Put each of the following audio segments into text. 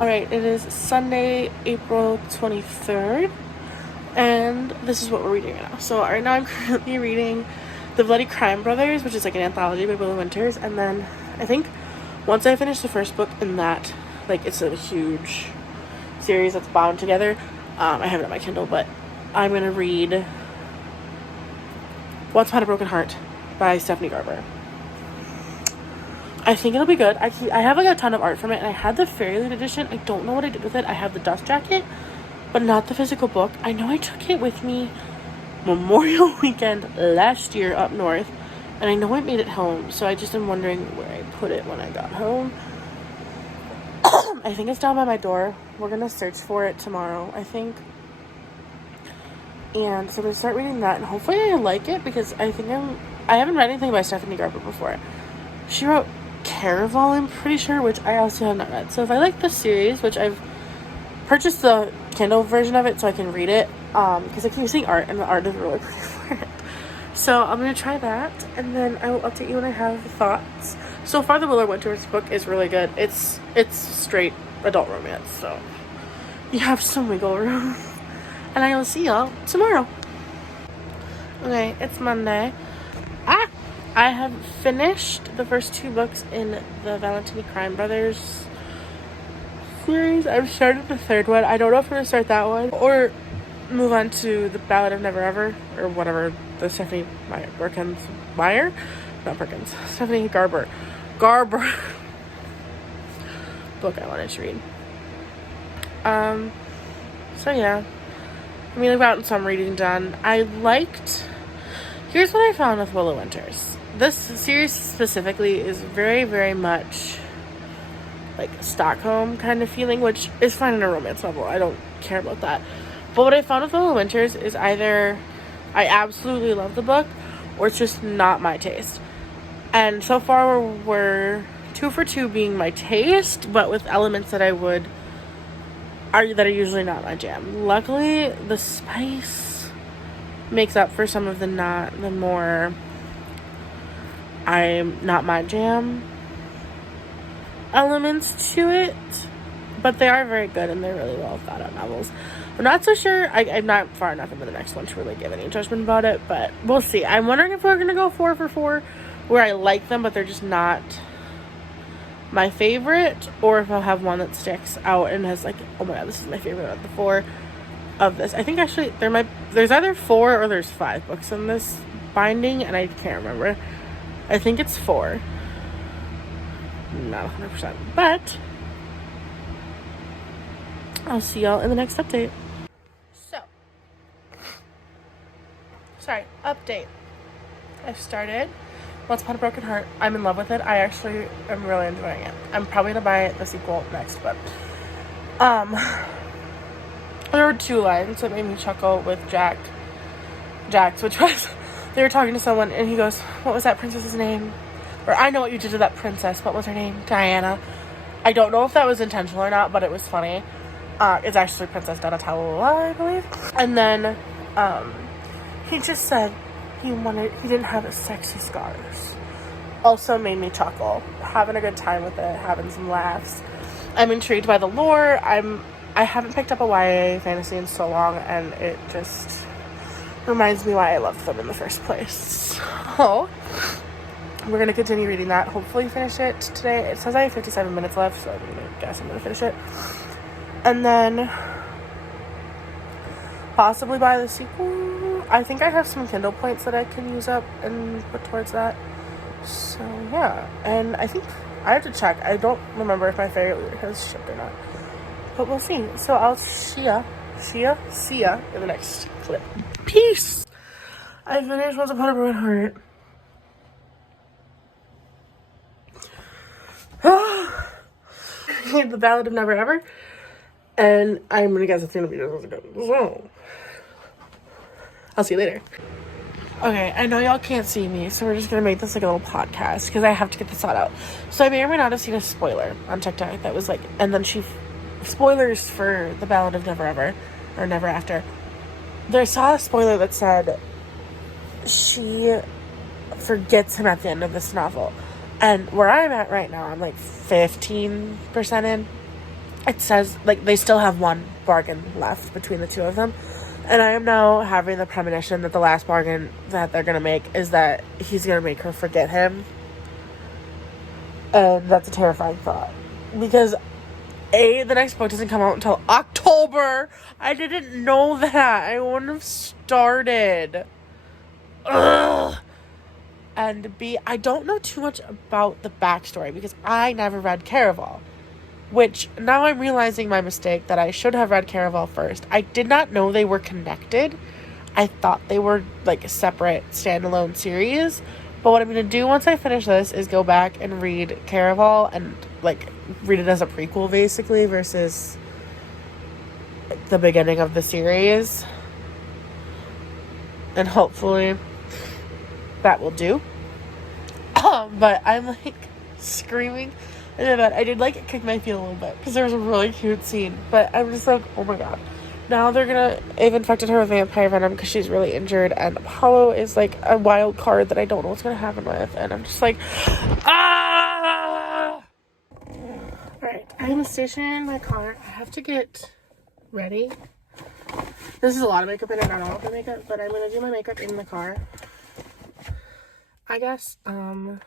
Alright, it is Sunday, April 23rd, and this is what we're reading right now. So right now I'm currently reading The Bloody Crime Brothers, which is like an anthology by Willow Winters, and then I think once I finish the first book in that, like, it's a huge series that's bound together. I have it on my Kindle, but I'm gonna read Once Upon a Broken Heart by Stephanie Garber. I think it'll be good. I have like a ton of art from it, and I had the Fairyland edition. I don't know what I did with it. I have the dust jacket, but not the physical book. I know I took it with me Memorial Weekend last year up north, and I know I made it home, so I just am wondering where I put it when I got home. I think it's down by my door. We're gonna search for it tomorrow, I think. And so I'm gonna start reading that, and hopefully I like it, because I haven't read anything by Stephanie Garber before. She wrote Caraval, I'm pretty sure, which I also have not read. So if I like this series, which I've purchased the Kindle version of it so I can read it, because I keep seeing art, and the art is really pretty for it. So I'm going to try that, and then I will update you when I have thoughts. So far, the Willow Winters book is really good. It's straight adult romance, so you have some wiggle room. And I will see y'all tomorrow. Okay, it's Monday. I have finished the first two books in the Valentini Crime Brothers series. I've started the third one. I don't know if I'm going to start that one or move on to the Ballad of Never Ever, or whatever, the Stephanie Stephanie Garber book I wanted to read. So yeah, I mean, I've gotten some reading done. Here's what I found with Willow Winters. This series specifically is very, very much like Stockholm kind of feeling, which is fine in a romance novel. I don't care about that. But what I found with Willow Winters is either I absolutely love the book, or it's just not my taste. And so far we're 2 for 2 being my taste, but with elements that that are usually not my jam. Luckily, the spice makes up for some of the more I'm not my jam elements to it, but they are very good, and they're really well thought out novels. I'm not so sure. I'm not far enough into the next one to really give any judgment about it, but we'll see. I'm wondering if we're gonna go 4 for 4, where I like them but they're just not my favorite, or if I'll have one that sticks out and has like, oh my god, this is my favorite of the 4 of this. I think actually there's either 4 or there's 5 books in this binding, and I can't remember. I think it's 4. Not 100%, but I'll see y'all in the next update. Update. I've started Once Upon a Broken Heart. I'm in love with it. I actually am really enjoying it. I'm probably gonna buy the sequel next, but there were 2 lines that made me chuckle with Jax, which was, they were talking to someone, and he goes, what was that princess's name? Or, I know what you did to that princess. What was her name? Diana. I don't know if that was intentional or not, but it was funny. It's actually Princess Donatella, I believe. And then, he just said he didn't have sexy scars. Also made me chuckle. Having a good time with it, having some laughs. I'm intrigued by the lore. I haven't picked up a YA fantasy in so long, and it just reminds me why I loved them in the first place. So we're gonna continue reading that. Hopefully finish it today. It says I have 57 minutes left, so I guess I'm gonna finish it. And then possibly buy the sequel. I think I have some Kindle points that I can use up and put towards that. So yeah, and I think I have to check. I don't remember if my Fairyland has shipped or not, but we'll see. So I'll see ya in the next clip. Peace. I finished Once Upon a Broken Heart. The Ballad of Never Ever, and I'm gonna guess it's gonna be just as good. So I'll see you later. Okay, I know y'all can't see me, so we're just gonna make this like a little podcast, because I have to get this thought out. So I may or may not have seen a spoiler on TikTok that was like, and then spoilers for The Ballad of Never Ever, or Never After. There, I saw a spoiler that said she forgets him at the end of this novel. And where I'm at right now, I'm like 15% in. it says, like, they still have one bargain left between the two of them. And I am now having the premonition that the last bargain that they're going to make is that he's going to make her forget him. And that's a terrifying thought. Because, the next book doesn't come out until October. I didn't know that. I wouldn't have started. Ugh. And B, I don't know too much about the backstory because I never read Caraval. Which, now I'm realizing my mistake that I should have read Caraval first. I did not know they were connected. I thought they were, like, separate, standalone series. But what I'm going to do once I finish this is go back and read Caraval and, like, read it as a prequel, basically, versus the beginning of the series. And hopefully that will do. But I'm, like, screaming. And I did, like, kick my feet a little bit because there was a really cute scene. But I'm just like, oh my god. Now they've infected her with vampire venom because she's really injured. And Apollo is, like, a wild card that I don't know what's going to happen with. And I'm just like, ah! Alright, I'm stationing my car. I have to get ready. This is a lot of makeup in it. I don't know the makeup, but I'm going to do my makeup in the car. I guess, I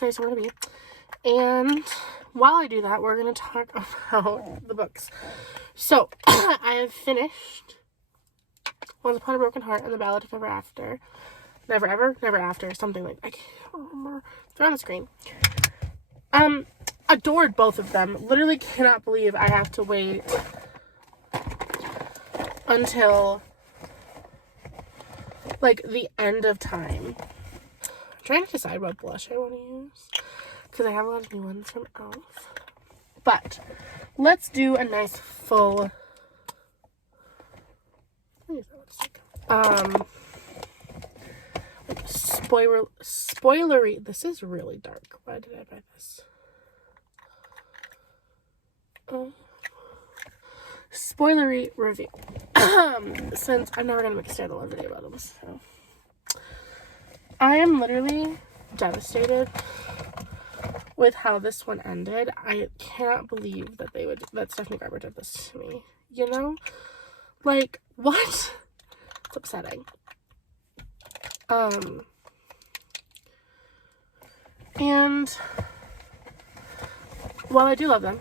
just want to be. And while I do that, we're going to talk about the books. So, I have finished Once Upon a Broken Heart and The Ballad of Ever After. Never Ever? Never After. Something like, I can't remember. They're on the screen. Adored both of them. Literally cannot believe I have to wait until, like, the end of time. I'm trying to decide what blush I want to use because I have a lot of new ones from e.l.f. But let's do a nice full spoilery. This is really dark. Why did I buy this? Spoilery review. Since I'm never gonna make a standalone video about them, so I am literally devastated with how this one ended. I cannot believe that Stephanie Garber did this to me. You know? Like, what? It's upsetting. And while I do love them,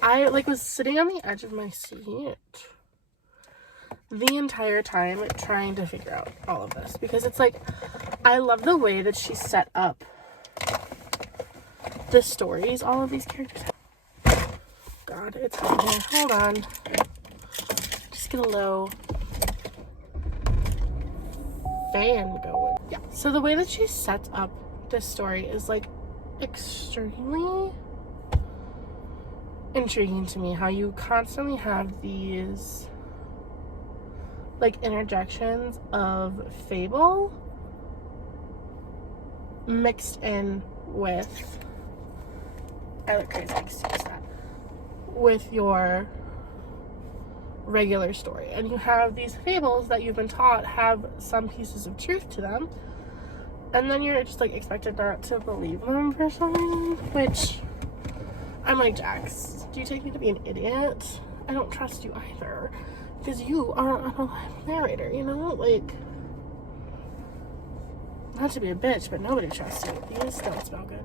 I, like, was sitting on the edge of my seat the entire time trying to figure out all of this, because it's like, I love the way that she set up the stories all of these characters have. God, it's hot in here. Hold on. Just get a low fan going. Yeah. So the way that she sets up this story is, like, extremely intriguing to me. How you constantly have these, like, interjections of fable mixed in with, I look crazy, excuse that, with your regular story. And you have these fables that you've been taught have some pieces of truth to them, and then you're just, like, expected not to believe them for some reason, which I'm like, Jax, do you take me to be an idiot? I don't trust you either, because you are an unalive narrator, you know? Like, not to be a bitch, but nobody trusts you. These don't smell good.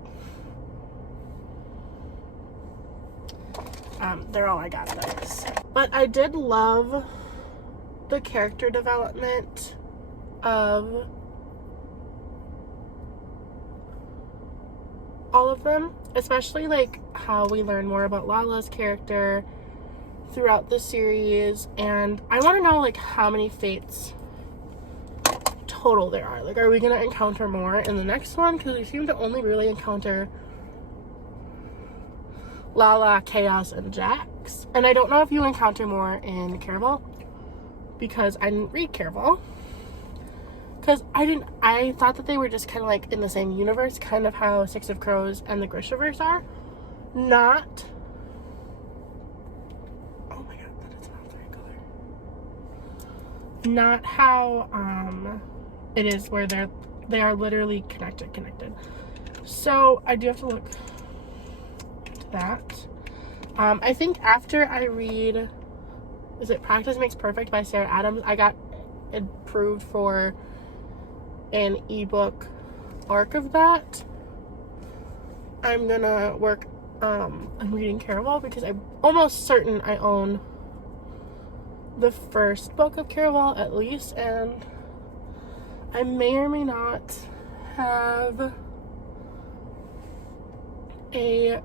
They're all I got out of this. But I did love the character development of all of them, especially, like, how we learn more about Lala's character throughout the series. And I want to know, like, how many fates total there are. Like, are we going to encounter more in the next one? Because we seem to only really encounter Lala, Chaos, and Jax. And I don't know if you encounter more in Caraval, because I didn't read Caraval. Because I thought that they were just kind of, like, in the same universe, kind of how Six of Crows and the Grishaverse are. Not, oh my god, that is not the right color. Not how, it is where they are literally connected. So, I do have to look that. I think after I read, is it Practice Makes Perfect by Sarah Adams, I got approved for an ebook arc of that. I'm gonna work on reading Caraval because I'm almost certain I own the first book of Caraval at least, and I may or may not have a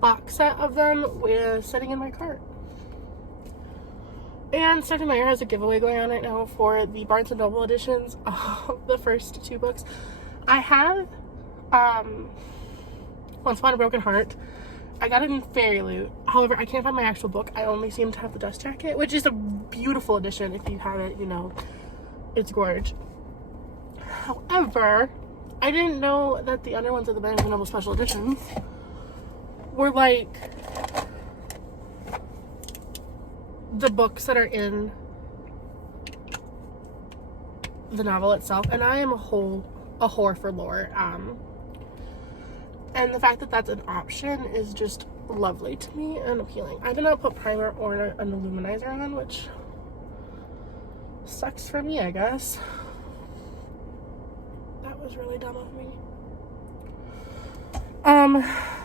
box set of them sitting in my cart. And Stephanie Meyer has a giveaway going on right now for the Barnes & Noble editions of the first 2 books. I have Once Upon a Broken Heart. I got it in Fairy Loot. However, I can't find my actual book. I only seem to have the dust jacket, which is a beautiful edition. If you have it, you know, it's gorgeous. However, I didn't know that the other ones of the Barnes & Noble special editions were like the books that are in the novel itself, and I am a whore for lore, and the fact that that's an option is just lovely to me and appealing. I did not put primer or an illuminizer on, which sucks for me, I guess. That was really dumb of me.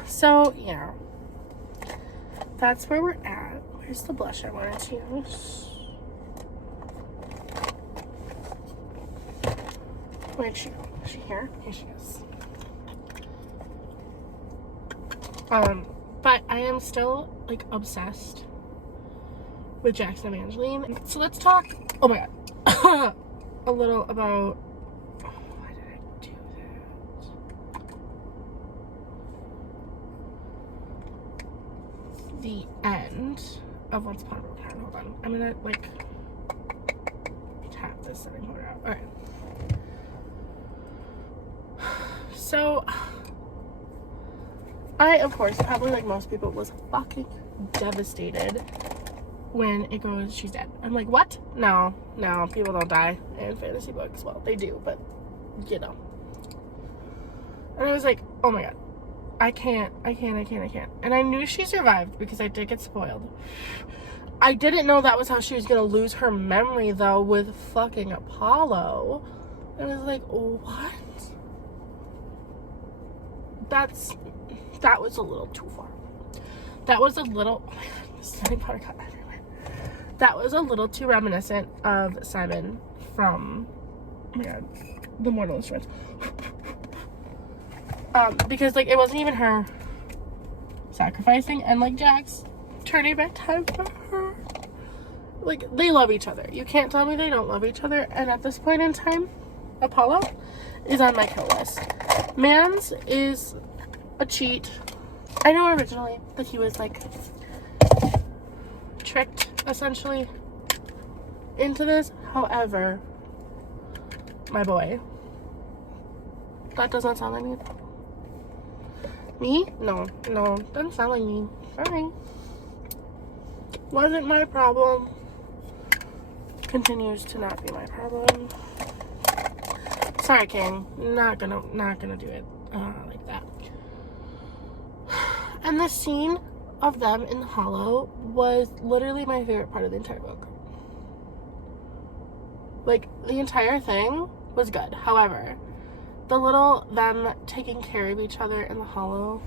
So yeah, that's where we're at. Where's the blush I wanted to use? Where'd she go? Is she here? Here she is. But I am still, like, obsessed with Jackson Evangeline. So let's talk, oh my god, a little about, why did I do that? The end of Once Upon a Broken Heart. Hold on. I'm gonna, like, tap this setting photo out. Alright. So, I, of course, probably like most people, was fucking devastated when it goes, she's dead. I'm like, what? No, people don't die in fantasy books. Well, they do, but, you know. And I was like, oh my god. I can't. And I knew she survived because I did get spoiled. I didn't know that was how she was gonna lose her memory, though, with fucking Apollo. And I was like, what? That was a little too far. That was a little, oh my god, this Harry Potter got everywhere. That was a little too reminiscent of Simon from, oh my god, The Mortal Instruments. Because, like, it wasn't even her sacrificing, and, like, Jack's turning back time for her. Like, they love each other. You can't tell me they don't love each other, and at this point in time, Apollo is on my kill list. Mans is a cheat. I know originally that he was, like, tricked, essentially, into this. However, my boy, that does not sound like me. Me? No, doesn't sound like me. Sorry. Wasn't my problem. Continues to not be my problem. Sorry, King. Not gonna do it like that. And the scene of them in the Hollow was literally my favorite part of the entire book. Like, the entire thing was good. However, the little them taking care of each other in the Hollow,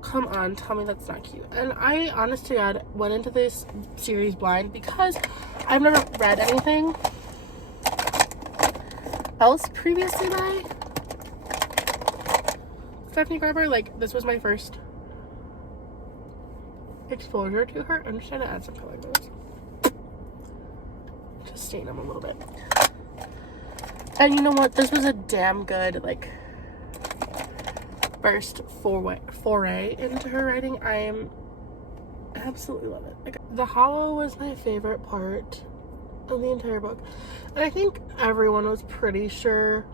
come on, tell me that's not cute. And I, honest to God, went into this series blind because I've never read anything else previously by Stephanie Garber. Like, this was my first exposure to her. I'm just trying to add some color to this. Just stain them a little bit. And you know what? This was a damn good, like, first foray into her writing. I absolutely love it. Like, the Hollow was my favorite part of the entire book. And I think everyone was pretty sure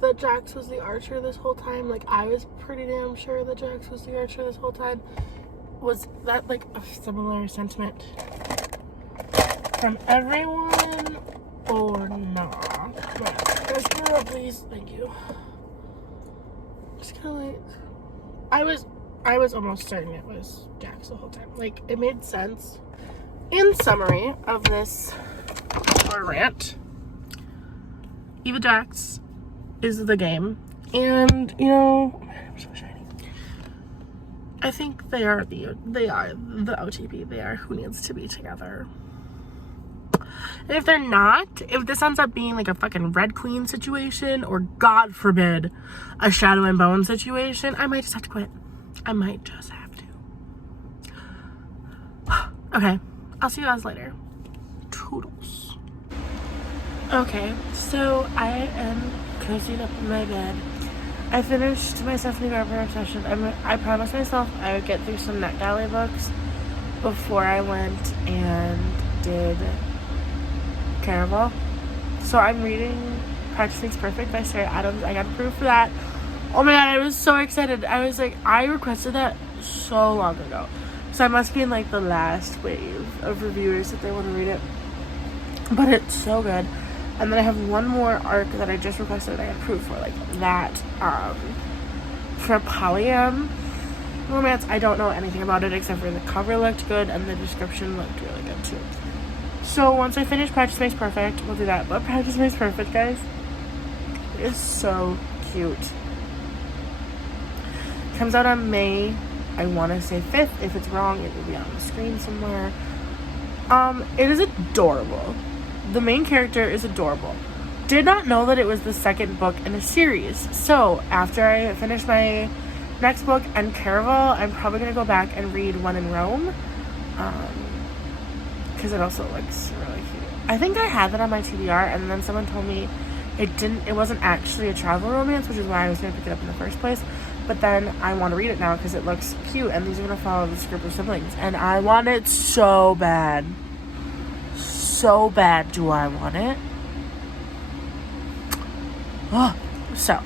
that Jax was the archer this whole time. Like, I was pretty damn sure that Jax was the archer this whole time. Was that, like, a similar sentiment from everyone or not? But, please, thank you. can't wait. I was almost certain it was Jax the whole time. Like, it made sense. In summary of this rant, Eva Jax is the game. And, you know, oh my God, I'm so shiny. I think they are the OTP. They are who needs to be together. And if they're not, if this ends up being like a fucking Red Queen situation, or God forbid, a Shadow and Bone situation, I might just have to quit. I might just have to. Okay, I'll see you guys later. Toodles. Okay, so I am cozied up in my bed. I finished my Stephanie Garber obsession. I promised myself I would get through some NetGalley books before I went and did Caraval. So I'm reading Practice Makes Perfect by Sarah Adams. I got approved for that. Oh my God, I was so excited. I was like, I requested that so long ago. So I must be in like the last wave of reviewers that they want to read it. But it's so good. And then I have one more arc that I just requested that I got approved for, like that, for Polyam romance. I don't know anything about it except for the cover looked good and the description looked really good too. So once I finish Practice Makes Perfect, we'll do that. But Practice Makes Perfect, guys, is so cute. Comes out on May, I want to say 5th. If it's wrong, it will be on the screen somewhere. It is adorable. The main character is adorable. Did not know that it was the second book in a series. So after I finish my next book and Caraval, I'm probably going to go back and read One in Rome. Because it also looks really cute. I think I had that on my TBR, and then someone told me it wasn't actually a travel romance, which is why I was going to pick it up in the first place. But then I want to read it now because it looks cute, and these are going to follow this group of siblings. And I want it so bad. So bad do I want it. Oh, so,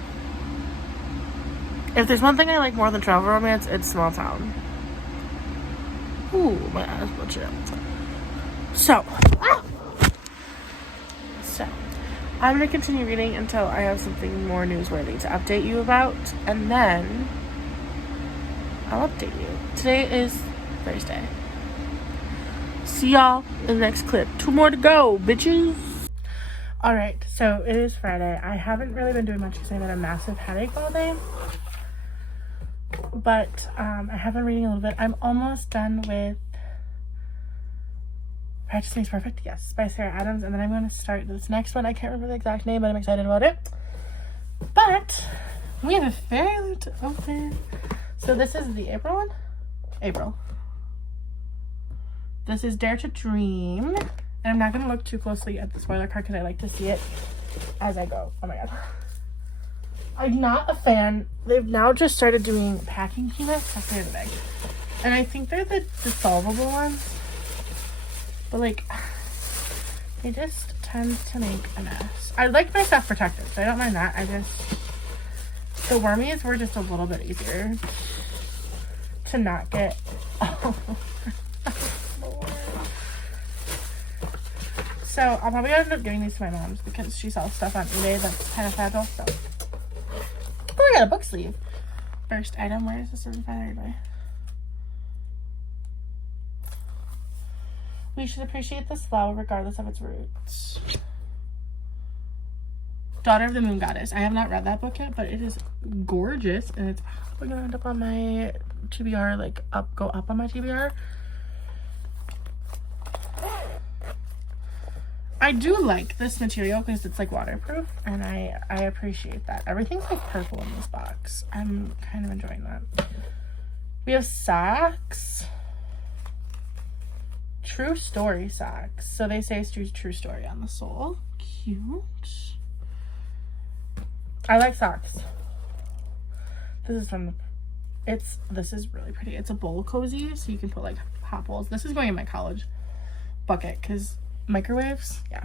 if there's one thing I like more than travel romance, it's small town. Ooh, my eyes butcher. So, I'm going to continue reading until I have something more newsworthy to update you about, and then I'll update you. Today is Thursday. See y'all in the next clip. 2 more to go, bitches. Alright, so it is Friday. I haven't really been doing much because I've had a massive headache all day. But I have been reading a little bit. I'm almost done with Practice Makes Perfect, yes, by Sarah Adams. And then I'm going to start this next one. I can't remember the exact name, but I'm excited about it. But we have a fairly to open. So this is the April one? April. This is Dare to Dream. And I'm not going to look too closely at the spoiler card because I like to see it as I go. Oh my God. I'm not a fan. They've now just started doing packing peanuts. That's the bag. And I think they're the dissolvable ones. But like, they just tend to make a mess. I like my stuff protected, so I don't mind that. The wormies were just a little bit easier to not get all over the floor. So I'll probably end up giving these to my mom's because she sells stuff on eBay that's kind of fragile. So, oh, I got a book sleeve. First item, where is this certified by? We should appreciate this flower regardless of its roots. Daughter of the Moon Goddess. I have not read that book yet, but it is gorgeous, and it's probably gonna end up on my TBR, like go up on my TBR. I do like this material because it's like waterproof, and I appreciate that. Everything's like purple in this box. I'm kind of enjoying that. We have socks. True Story socks. So they say it's true story on the sole. Cute. I like socks. This is from this is really pretty. It's a bowl cozy, so you can put like hot bowls. This is going in my college bucket because microwaves, yeah.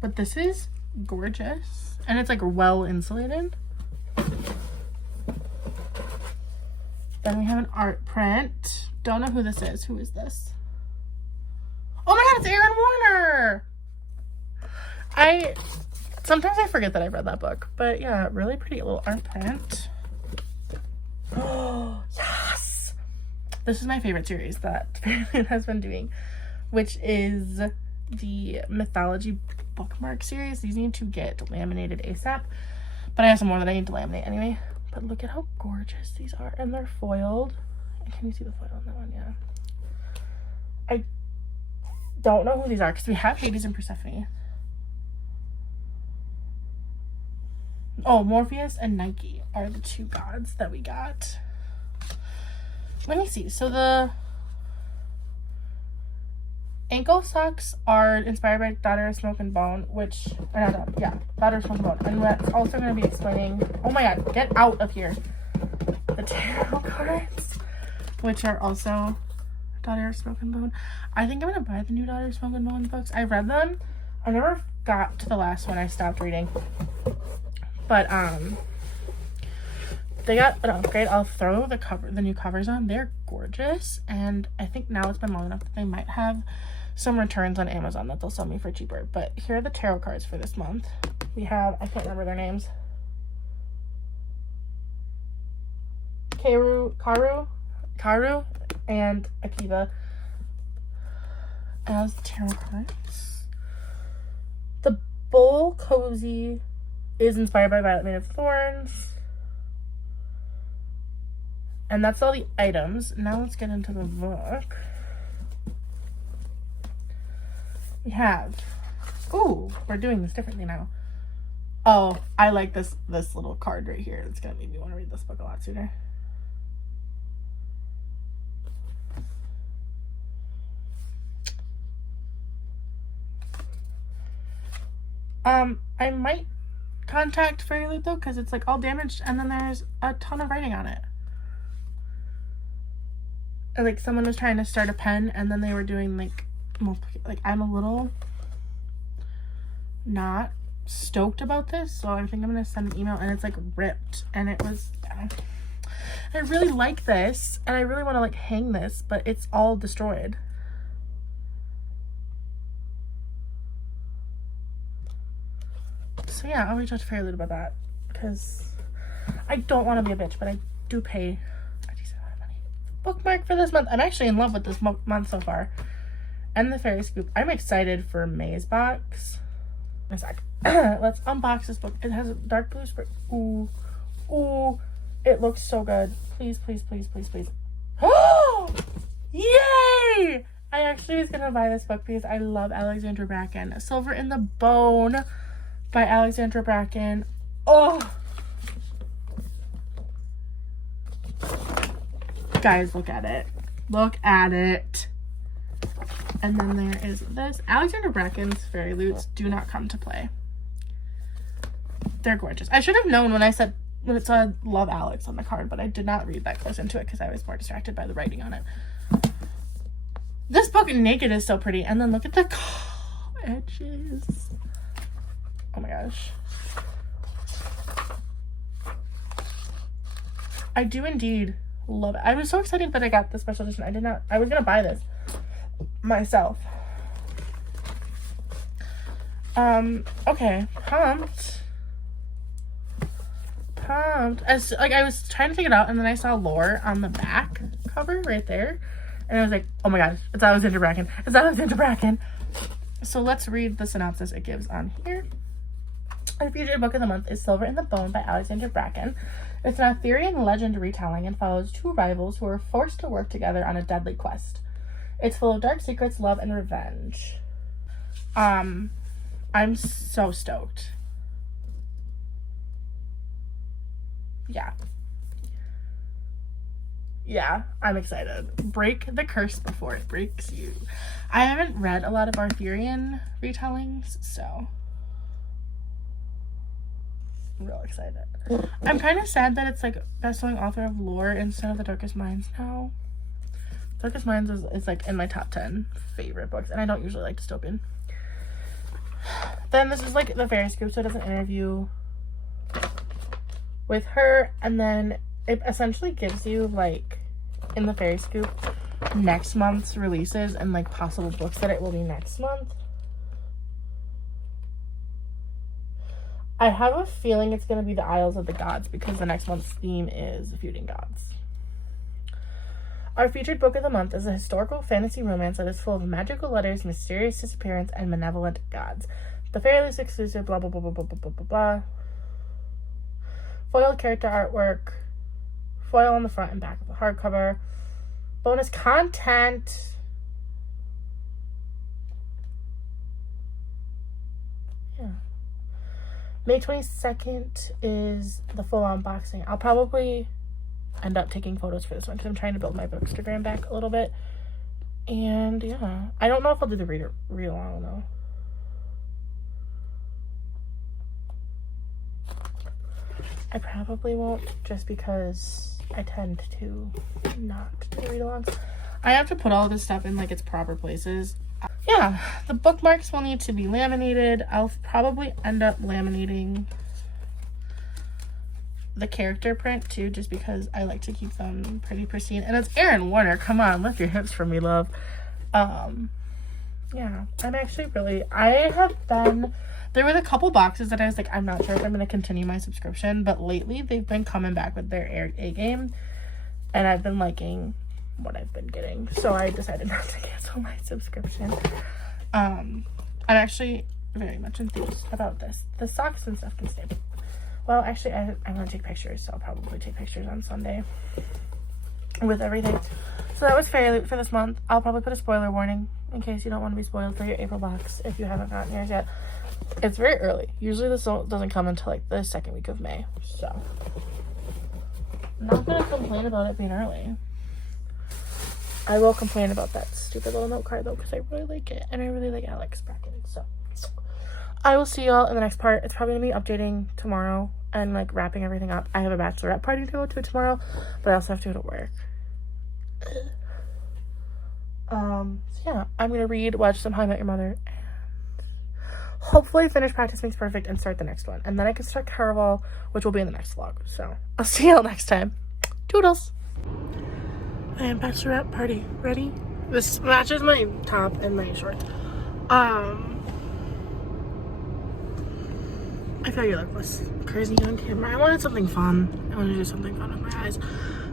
But this is gorgeous, and it's like well insulated. Then we have an art print. Don't know who this is. Who is this? Oh my God, it's Aaron Warner. Sometimes I forget that I've read that book. But yeah, really pretty little art print. Oh, yes! This is my favorite series that Fairy has been doing, which is the Mythology bookmark series. These need to get laminated ASAP, but I have some more that I need to laminate anyway. But look at how gorgeous these are, and they're foiled. Can you see the foil on that one? Yeah. I don't know who these are because we have Hades and Persephone. Oh, Morpheus and Nike are the two gods that we got. Let me see. So the ankle socks are inspired by Daughter of Smoke and Bone, which, Daughter of Smoke and Bone. And that's also going to be explaining, oh my god, get out of here. The tarot cards, which are also Daughter of Smoke and Bone. I think I'm going to buy the new Daughter of Smoke and Bone books. I read them. I never got to the last one. I stopped reading. But, they got an upgrade. I'll throw the new covers on. They're gorgeous. And I think now it's been long enough that they might have some returns on Amazon that they'll sell me for cheaper. But here are the tarot cards for this month. We have, I can't remember their names. Karu, and Akiva as tarot cards. The Bowl Cozy is inspired by Violet Made of Thorns. And that's all the items. Now let's get into the book. We have... Ooh, we're doing this differently now. Oh, I like this little card right here. It's going to make me want to read this book a lot sooner. I might contact Fairy Loot though, because it's like all damaged and then there's a ton of writing on it. And, like, someone was trying to start a pen and then they were doing like I'm a little not stoked about this, so I think I'm gonna send an email, and it's like ripped, and it was I really like this and I really want to like hang this, but it's all destroyed. So yeah, I'll reach out to Fairy Loot about that, because I don't want to be a bitch, but I do pay a decent amount of money. Bookmark for this month. I'm actually in love with this month so far. And the Fairy Scoop. I'm excited for May's box. In a sec. Let's unbox this book. It has a dark blue spray. Ooh. Ooh. It looks so good. Please, please, please, please, please. Oh! Yay! I actually was going to buy this book because I love Alexandra Bracken. Silver in the Bone by Alexandra Bracken. Oh! Guys, look at it. Look at it. And then there is this. Alexandra Bracken's Fairy Loots do not come to play. They're gorgeous. I should have known when it said Love Alex on the card, but I did not read that close into it because I was more distracted by the writing on it. This book naked is so pretty. And then look at the edges. Oh my gosh. I do indeed love it. I was so excited that I got the special edition. I was gonna buy this myself. Okay, pumped. As like I was trying to figure it out, and then I saw lore on the back cover right there, and I was like, oh my gosh, it's Alexandra Bracken. It's Alexandra Bracken. So let's read the synopsis it gives on here. Our featured book of the month is Silver in the Bone by Alexandra Bracken. It's an Arthurian legend retelling and follows two rivals who are forced to work together on a deadly quest. It's full of dark secrets, love, and revenge. I'm so stoked. Yeah, I'm excited. Break the curse before it breaks you. I haven't read a lot of Arthurian retellings, so I'm real excited. I'm kind of sad that it's like best-selling author of lore instead of The Darkest Minds now. Darkest Minds is like in my top 10 favorite books, and I don't usually like dystopian. Then this is like the Fairy Scoop, so it does an interview with her, and then it essentially gives you like in the Fairy Scoop next month's releases and like possible books that it will be next month. I have a feeling it's going to be the Isles of the Gods because the next month's theme is feuding gods. Our featured book of the month is a historical fantasy romance that is full of magical letters, mysterious disappearance, and malevolent gods. The Fairless exclusive blah blah blah blah blah blah blah blah. Foiled character artwork. Foil on the front and back of the hardcover. Bonus content. Yeah. May 22nd is the full unboxing. I'll probably end up taking photos for this one because I'm trying to build my Bookstagram back a little bit. And yeah, I don't know if I'll do the read along though. I probably won't, just because I tend to not do the read alongs. I have to put all this stuff in like its proper places. Yeah, the bookmarks will need to be laminated. I'll probably end up laminating the character print too, just because I like to keep them pretty pristine. And it's Aaron Warner. Come on, lift your hips for me, love. Yeah, I'm actually really, there were a couple boxes that I was like, I'm not sure if I'm going to continue my subscription, but lately they've been coming back with their A game, and I've been liking what I've been getting, so I decided not to cancel my subscription. I'm actually very much enthused about this. The socks and stuff can stay. Well, actually, I'm going to take pictures, so I'll probably take pictures on Sunday with everything. So that was Fairy Loot for this month. I'll probably put a spoiler warning in case you don't want to be spoiled for your April box if you haven't gotten yours yet. It's very early. Usually this doesn't come until like the second week of May, so I'm not going to complain about it being early. I will complain about that stupid little note card though, because I really like it, and I really like Alex bracketing. So I will see y'all in the next part. It's probably gonna be updating tomorrow and like wrapping everything up. I have a bachelorette party to go to tomorrow, but I also have to go to work. So yeah, I'm gonna read, watch some How I Met Your Mother, and hopefully finish Practice Makes Perfect and start the next one, and then I can start Caraval, which will be in the next vlog. So I'll see y'all next time. Toodles. I am bachelorette party. Ready? This matches my top and my shorts. I feel you look less crazy on camera. I wanted something fun. I wanted to do something fun with my eyes.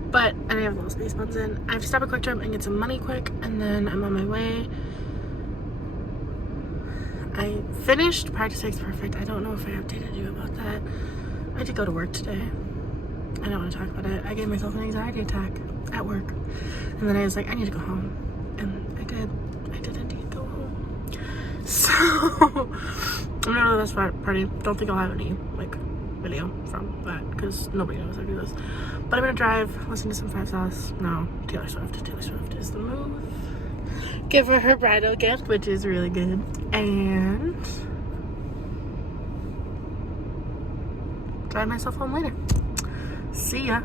But I have little space buns in. I have to stop at Quick Trip and get some money quick, and then I'm on my way. I finished Practice Makes Perfect. I don't know if I updated you about that. I did go to work today. I don't want to talk about it. I gave myself an anxiety attack at work. And then I was like, I need to go home. And I did. I did indeed go home. So, I'm going to go to this party. Don't think I'll have any, like, video from that, because nobody knows I do this. But I'm going to drive, listen to some 5 Sauce. No, Taylor Swift. Taylor Swift is the move. Give her her bridal gift, which is really good. And drive myself home later. See ya.